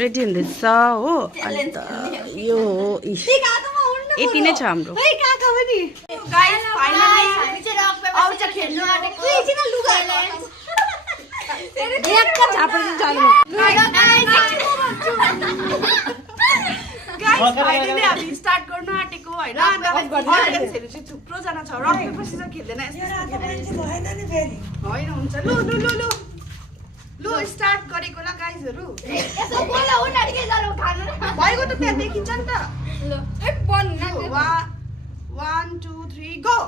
Ready हुँदैछ हो अन्त यो यति नै छ हाम्रो हामी स्टार्ट गर्नु आँटेको होइन थुप्रो जना छ रक पेपर सिजर खेल्दैन होइन हुन्छ लु लु लु लु लु स्टार्ट गरेको ल गाइजहरु भएको त त्यहाँ देखिन्छ नि त ल 1 2 3 go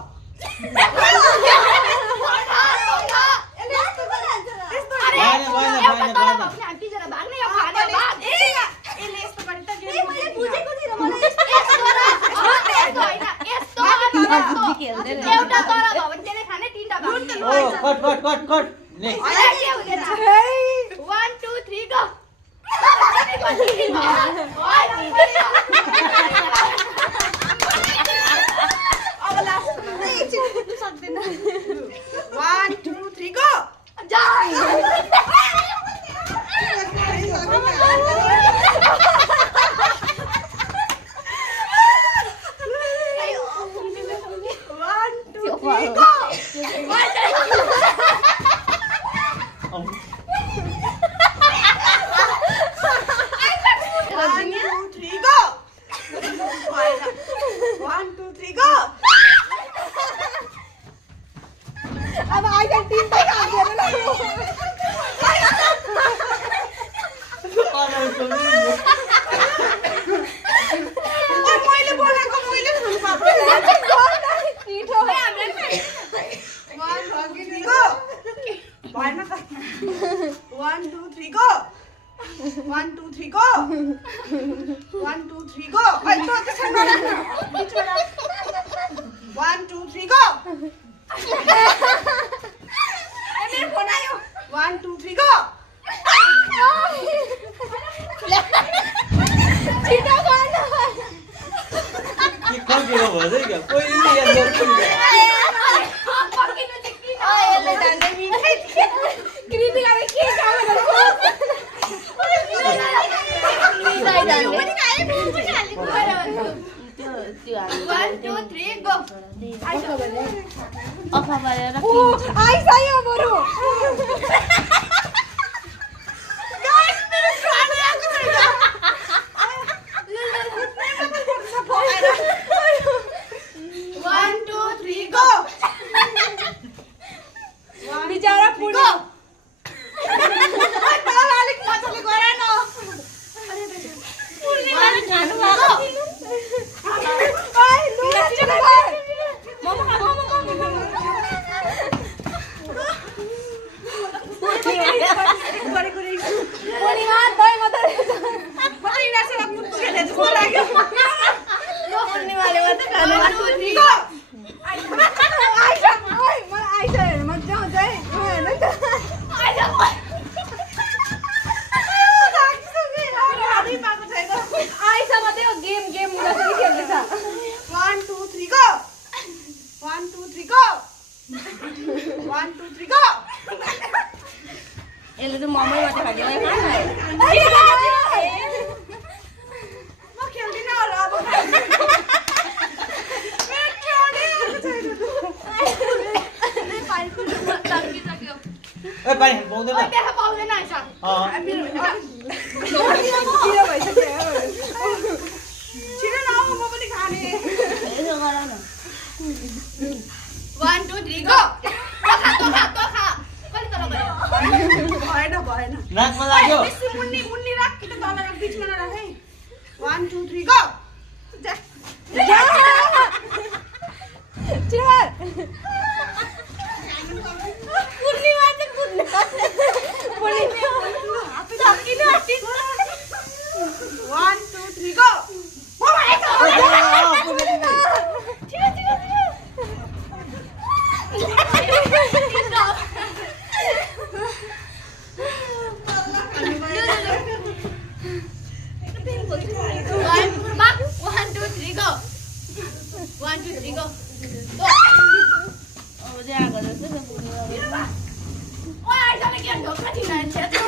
Ôi ai sao lại kia được cái gì này chết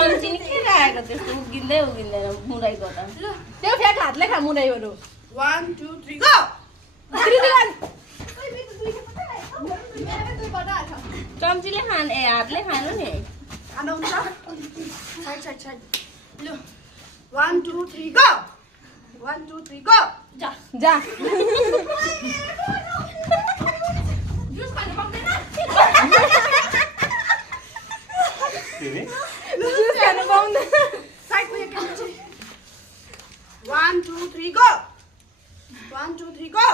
चम्ची नि के राखेको त्यस्तो उगिँदै उगिँदैन मुरैको त त्यो फ्याट हातले खा मुरैहरू 1 2 3 गो चम्चीले खानु ए हातले खानु नि खानु हुन्छ साइड ल 1 2 3 गो 1 2 3 गो जा जुस खानु पाउँदैन जुस खानु पाउँदैन साइडको एक 1 2 3 go 1 2 3 go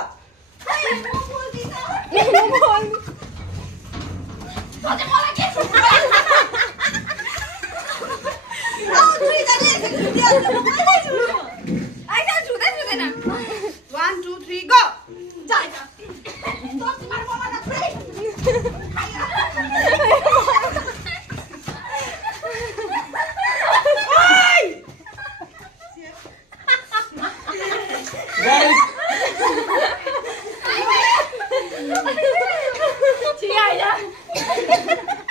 One, two, three, go!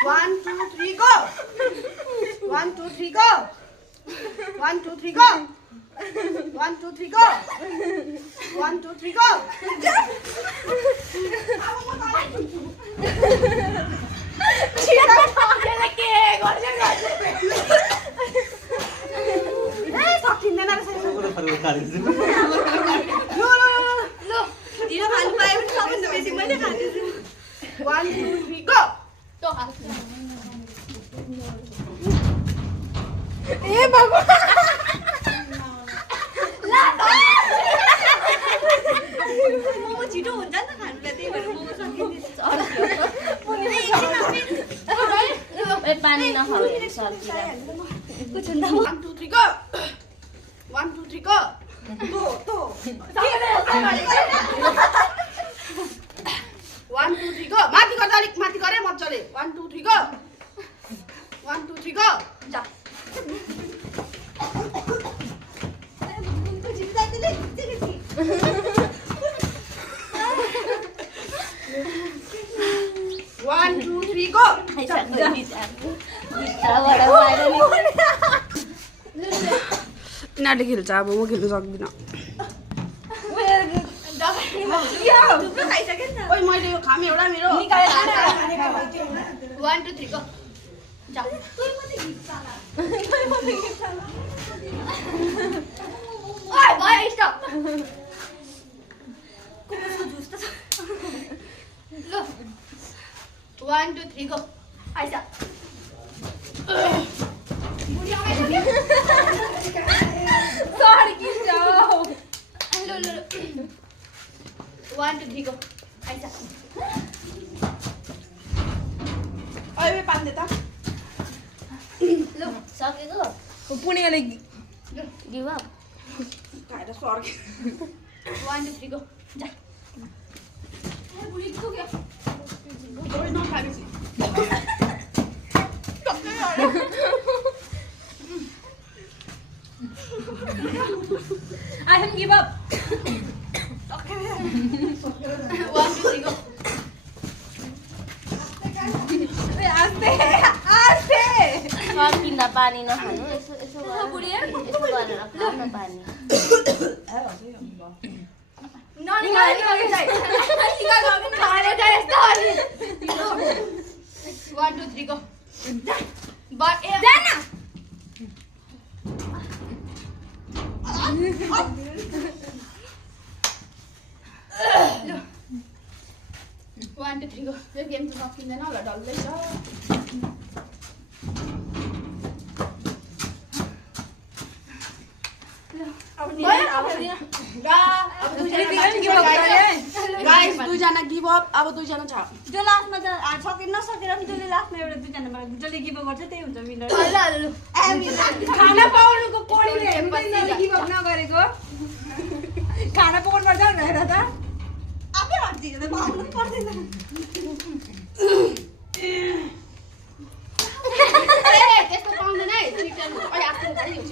One, two, three, go! 1 2 3 go! 1 2 3 go! 1 2 3 go! 1 2 3 go! One, two, three, go! ए भगवान मोमो छिटो हुन्छ नि त खानुलाई त्यही भएर मोमो सकिन्छ ए पानी नखाऊ सर्किरा 1 2 3 go! 1 2 3 go! To! 1 2 3 go! माथि गर्दा अलिक माथि गरे मज्जाले 1 2 3 go! 1 2 3 go! जा 1 2 3 go! यिनीहरूले खेल्छ अब म खेल्नु सक्दिनँ ओइ मैले यो खाम एउटा मेरो 1 2 3 go! जा ओइ गए स्टप ल 1 2 3 go! आइसा ल 1 2 3 go! आइसा ओइ पानी दे त ल सकेको पुण्यले गिभ अप खाएर सर्के 1 2 3 go! जा बुढी पुग्यो ओइ नखाएपछि I have give up. 1 2 3 go! सकिँदा पानी नखानु यसो यसो गरेर खाऊ न पानी One, two, three, go! But One, two, three, go! Yo game to सकिँदैन होला डल्लै छ गाइस दुईजना गिभ अप अब दुईजना छ जो लास्टमा त सकेर नसकेर पनि जसले लास्टमा एउटा दुईजना जसले गिभ अप गर्छ त्यही हुन्छ विनर खाना पाउनुको कोडीले हेर्दैन गिभ अप नगरेको खाना पाउनु पर्छ भनेर त आफै हट्दियो त पाउनु पर्दैन त्यस्तो पाउँदैन है चिकन ओइ आफ्नो खाइ हुन्छ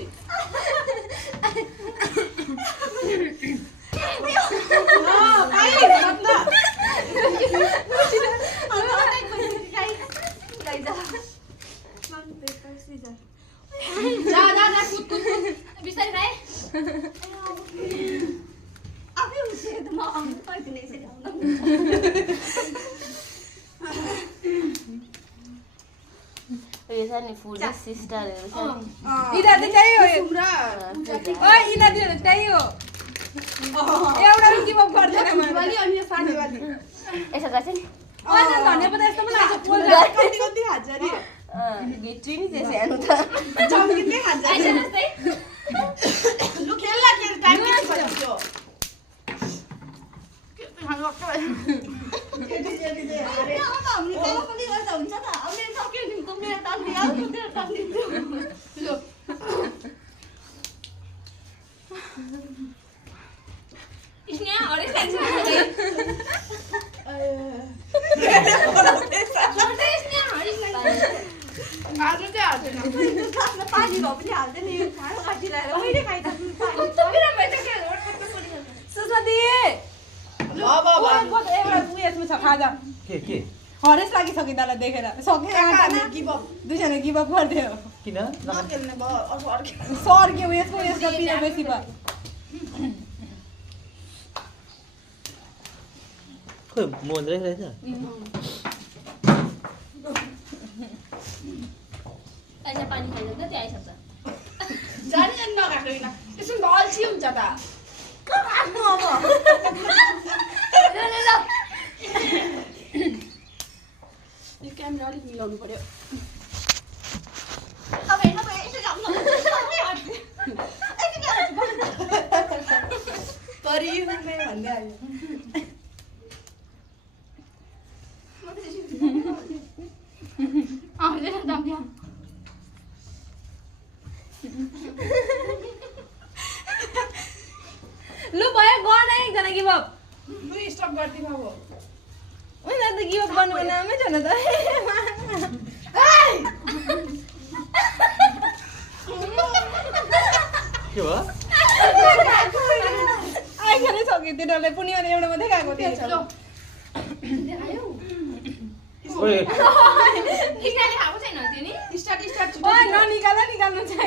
जा जा जा कुद कुद बिस्तारै खाए आफै उठे त म आउनु पर्दैन यसरी आउनु यो छ नि फुड सिस्टरहरु छ इदाले त्यही हो सुम्रा ओइ इदाले त्यही हो एउटा रुकी बम गर्दैन वाली अनि यो साडी वाली यसो गर्छ नि अझ धनिया पत्ता यस्तो पनि लाग्छ पोल कति कति खान्छ नि भित्री नि त्यसै हाल्नु त चम्किँदै खान्छ नि लु खेल्ला खेल टाइम किति भयो पानी भए पनि हाल्दैन यो खाना काटिरहेर मैले खाइदिनु सुस्मती एउटा उयसमा छ खाजा के हरेस लागिसक्यो दालाई देखेर सके गिभ अप दुईजना गिभ अप गरिदियो किन नखेल्ने भयो अर्को सर के उयसको पिरा बेसी भयो खोइ मोहन रहेछ अहिले पानी खाइन्छ कति आइसक्छ जानी जानी नखाएको होइन त्यसो भने अल्छी हुन्छ त आफ्नो अब यो क्यामेरा अलिक मिलाउनु पर्यो परियो भन्दै आयो लु भयो गर्न एकजना गिभ अप लु स्टप गर्दिनु अब उनीहरू त गिभ अप गर्नु नामै छैन त के भयो आइखानै सक्यो तिनीहरूलाई पुनिमाले एउटा मात्रै खाएको थिएछ ओइ स्टार्ट ओइ निकाल्नु छैन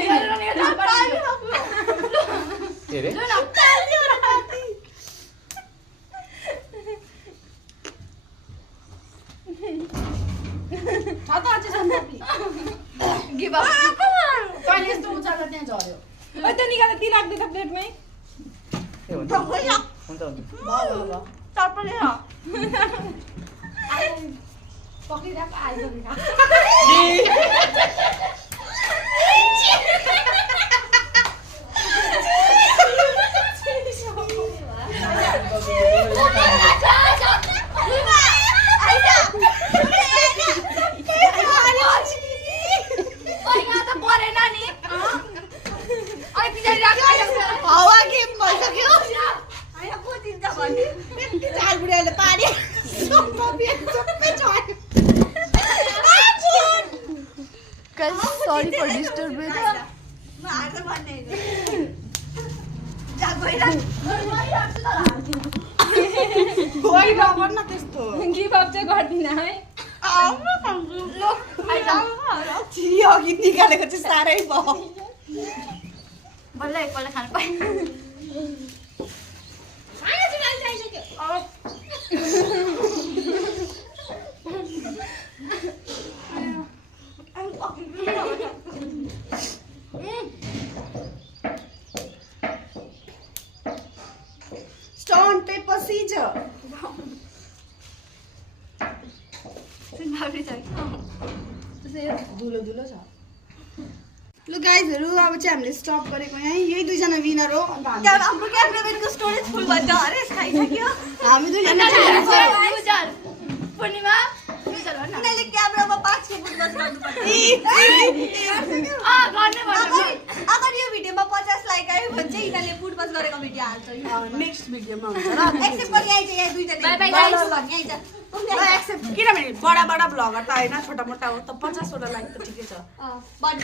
के रे गिभ अप पानी यस्तो उचाल्दा त्यहाँ झर्यो ओइ त निकाल ती राख्दै त प्लेटमै के हुन्छ हुन्छ पक्रिरहेको आइसकेको हावा गेम भइसक्यो चार बुढाले पानी सरी फर डिस्टर्बिङ त्यस्तो गिभ अप चाहिँ गर्दिन है चिरी अघि निकालेको चाहिँ साह्रै भयो बल्ल एकपल्ट खानु पाएँ स्टोन पेपर सीजर धुलो धुलो छ लु गाइजहरु अब चाहिँ हामीले स्टप गरेको यहाँ यही दुईजना विनर हो अन्त हाम्रो क्यामेराम्यानको स्टोरेज फुल भन्छ अरे खाइसक्यो हामी दुईजना पूर्णिमा उनीहरूले क्यामेरामा 5 के फुट बस्नुपर्छ अगर यो भिडियोमा 50 लाइक आयो भने चाहिँ यिनीहरूले फुट बस गरेको भिडियो हाल्छ नेक्स्ट भिडियोमा हुन्छ र एक्सेप्ट गरी आइज यहाँ दुईजना बाइ बाइ आइज एक्सेप्ट किनभने बडा बडा भ्लगर त हैन छोटा मोटा हो त 50 वटा लाइक त ठिकै छ बट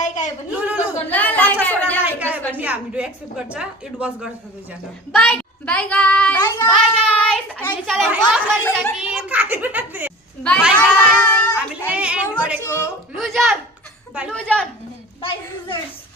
लाइक आयो भने 50 वटा लाइक आयो भने हामीहरू एक्सेप्ट गर्छ इट वाज गर्छ दुईजना बाइ बाइ गाइस हामी च्यालेन्ज पास गरिसक्यौं बाइ बाइ हामीले एन्ड गरेको लुजर Bye losers.